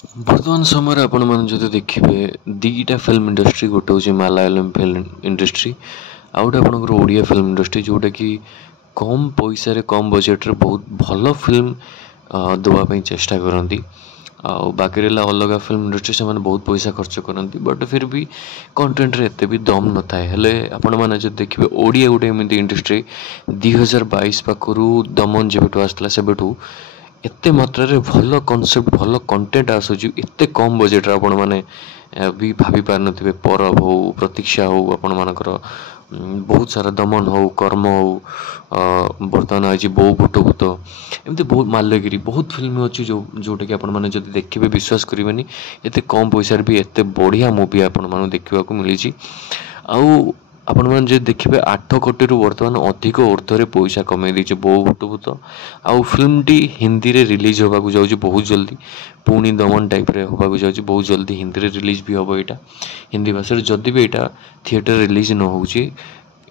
ବର୍ତ୍ତମାନ ସମୟରେ ଆପଣମାନେ ଯଦି ଦେଖିବେ ଦୁଇଟା ଫିଲ୍ମ ଇଣ୍ଡଷ୍ଟ୍ରି, ଗୋଟେ ହେଉଛି ମାଲାୟାଲମ ଫିଲ୍ମ ଇଣ୍ଡଷ୍ଟ୍ରି, ଆଉ ଗୋଟେ ଆପଣଙ୍କର ଓଡ଼ିଆ ଫିଲ୍ମ ଇଣ୍ଡଷ୍ଟ୍ରି, ଯେଉଁଟାକି କମ୍ ପଇସାରେ କମ୍ ବଜେଟ୍ରେ ବହୁତ ଭଲ ଫିଲ୍ମ ଦେବା ପାଇଁ ଚେଷ୍ଟା କରନ୍ତି। ଆଉ ବାକି ରହିଲା ଅଲଗା ଫିଲ୍ମ ଇଣ୍ଡଷ୍ଟ୍ରି, ସେମାନେ ବହୁତ ପଇସା ଖର୍ଚ୍ଚ କରନ୍ତି, ବଟ୍ ଫିର୍ ବି କଣ୍ଟେଣ୍ଟରେ ଏତେ ବି ଦମ୍ ନଥାଏ। ହେଲେ ଆପଣମାନେ ଯଦି ଦେଖିବେ ଓଡ଼ିଆ ଗୋଟେ ଏମିତି ଇଣ୍ଡଷ୍ଟ୍ରି 2022 ପାଖରୁ ଦମନ ଯେବେଠୁ ଆସିଥିଲା ସେବେଠୁ ଏତେ ମାତ୍ରାରେ ଭଲ କନସେପ୍ଟ ଭଲ କଣ୍ଟେଣ୍ଟ ଆସୁଛି ଏତେ କମ୍ ବଜେଟ୍ରେ, ଆପଣମାନେ ବି ଭାବି ପାରିନଥିବେ। ପରବ ହଉ, ପ୍ରତୀକ୍ଷା ହଉ, ଆପଣମାନଙ୍କର ବହୁତ ସାରା ଦମନ ହଉ, କର୍ମ ହଉ, ବର୍ତ୍ତମାନ ଆଇଛି ବୋଉ ବୁଟ ଭୂତ, ଏମିତି ବହୁତ ମାଲ୍ୟଗିରି, ବହୁତ ଫିଲ୍ମ ଅଛି ଯେଉଁଟାକି ଆପଣମାନେ ଯଦି ଦେଖିବେ ବିଶ୍ୱାସ କରିବେନି ଏତେ କମ୍ ପଇସାରେ ବି ଏତେ ବଢ଼ିଆ ମୁଭି ଆପଣମାନଙ୍କୁ ଦେଖିବାକୁ ମିଳିଛି। ଆଉ ଆପଣମାନେ ଯଦି ଦେଖିବେ 8 କୋଟିରୁ ବର୍ତ୍ତମାନ ଅଧିକ ଉର୍ଦ୍ଧ୍ୱରେ ପଇସା କମେଇ ଦେଇଛି ବୋଉ ବୁଟ ଭୂତ। ଆଉ ଫିଲ୍ମଟି ହିନ୍ଦୀରେ ରିଲିଜ୍ ହେବାକୁ ଯାଉଛି ବହୁତ ଜଲ୍ଦି, ପୁଣି ଦମନ ଟାଇପ୍ରେ ହେବାକୁ ଯାଉଛି ବହୁତ ଜଲ୍ଦି। ହିନ୍ଦୀରେ ରିଲିଜ୍ ବି ହେବ ଏଇଟା, ହିନ୍ଦୀ ଭାଷାରେ। ଯଦି ବି ଏଇଟା ଥିଏଟର ରିଲିଜ୍ ନ ହେଉଛି,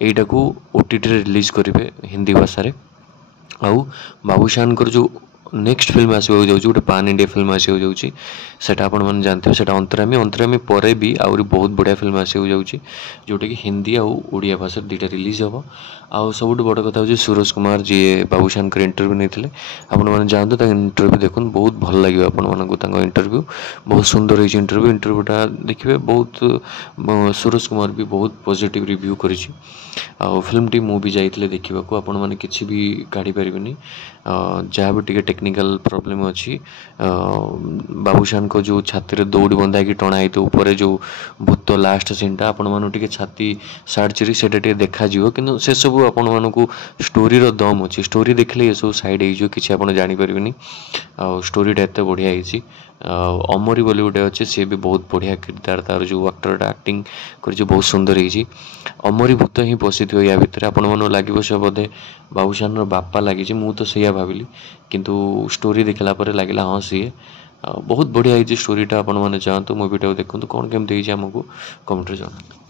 ଏଇଟାକୁ OTTରେ ରିଲିଜ୍ କରିବେ ହିନ୍ଦୀ ଭାଷାରେ। ଆଉ ବାବୁସାନଙ୍କର ଯେଉଁ ନେକ୍ସଟ ଫିଲ୍ମ ଆସିବାକୁ ଯାଉଛି, ଗୋଟେ ପାନ୍ ଇଣ୍ଡିଆ ଫିଲ୍ମ ଆସିବାକୁ ଯାଉଛି, ସେଇଟା ଆପଣମାନେ ଜାଣିଥିବେ, ସେଇଟା ଅନ୍ତରାମୀ। ଅନ୍ତରାମୀ ପରେ ବି ଆହୁରି ବହୁତ ବଢ଼ିଆ ଫିଲ୍ମ ଆସିବାକୁ ଯାଉଛି, ଯେଉଁଟାକି ହିନ୍ଦୀ ଆଉ ଓଡ଼ିଆ ଭାଷାରେ ଦୁଇଟା ରିଲିଜ୍ ହେବ। ଆଉ ସବୁଠୁ ବଡ଼ କଥା ହେଉଛି ସୁରଜ କୁମାର ଯିଏ ବାବୁସାନଙ୍କର ଇଣ୍ଟରଭ୍ୟୁ ନେଇଥିଲେ, ଆପଣମାନେ ଯାଆନ୍ତୁ ତାଙ୍କ ଇଣ୍ଟରଭ୍ୟୁ ଦେଖନ୍ତୁ, ବହୁତ ଭଲ ଲାଗିବ ଆପଣମାନଙ୍କୁ ତାଙ୍କ ଇଣ୍ଟରଭ୍ୟୁ। ବହୁତ ସୁନ୍ଦର ହେଇଛି ଇଣ୍ଟରଭ୍ୟୁଟା ଦେଖିବେ। ବହୁତ ସୁରଜ କୁମାର ବି ବହୁତ ପଜିଟିଭ୍ ରିଭ୍ୟୁ କରିଛି। ଆଉ ଫିଲ୍ମଟି ମୁଁ ବି ଯାଇଥିଲି ଦେଖିବାକୁ, ଆପଣମାନେ କିଛି ବି କାଢ଼ି ପାରିବେନି। ଯାହା ବି ଟିକେ ଟେକ୍ନିକାଲ୍ ପ୍ରୋବ୍ଲେମ୍ ଅଛି, ବାବୁସାନଙ୍କ ଯେଉଁ ଛାତିରେ ଦୌଡ଼ି ବନ୍ଧା ହେଇକି ଟଣା ହେଇଥିବ ଉପରେ ଯେଉଁ ଭୂତ ଲାଷ୍ଟ ସିନ୍ଟା, ଆପଣମାନଙ୍କୁ ଟିକେ ଛାତି ସାର୍ଟ ଚିରି ସେଇଟା ଟିକେ ଦେଖାଯିବ, କିନ୍ତୁ ସେସବୁ ଆପଣମାନଙ୍କୁ ଷ୍ଟୋରିର ଦମ୍ ଅଛି। ଷ୍ଟୋରି ଦେଖିଲେ ଏସବୁ ସାଇଡ଼୍ ହେଇଯିବ, କିଛି ଆପଣ ଜାଣିପାରିବେନି। ଆଉ ଷ୍ଟୋରିଟା ଏତେ ବଢ଼ିଆ ହେଇଛି। ଆଉ ଅମରି ବୋଲି ଗୋଟେ ଅଛି, ସିଏ ବି ବହୁତ ବଢ଼ିଆ କିରଦାର, ତା'ର ଯେଉଁ ଆକ୍ଟରଟା ଆକ୍ଟିଂ କରିଛି ବହୁତ ସୁନ୍ଦର ହେଇଛି। ଅମରି ଭୂତ ହିଁ ପଶିଥିବ ୟା ଭିତରେ, ଆପଣମାନଙ୍କୁ ଲାଗିବ ସେ ବୋଧେ ବାବୁସାନର ବାପା ଲାଗିଛି, ମୁଁ ତ ସେଇଆ ଭାବିଲି, କିନ୍ତୁ ଷ୍ଟୋରି ଦେଖିଲା ପରେ ଲାଗିଲା ହଁ ସିଏ। ବହୁତ ବଢ଼ିଆ ହେଇଛି ଷ୍ଟୋରିଟା, ଆପଣମାନେ ଯାଆନ୍ତୁ ମୁଭିଟାକୁ ଦେଖନ୍ତୁ, କ'ଣ କେମିତି ହେଇଛି ଆମକୁ କମେଣ୍ଟରେ ଜଣାନ୍ତୁ।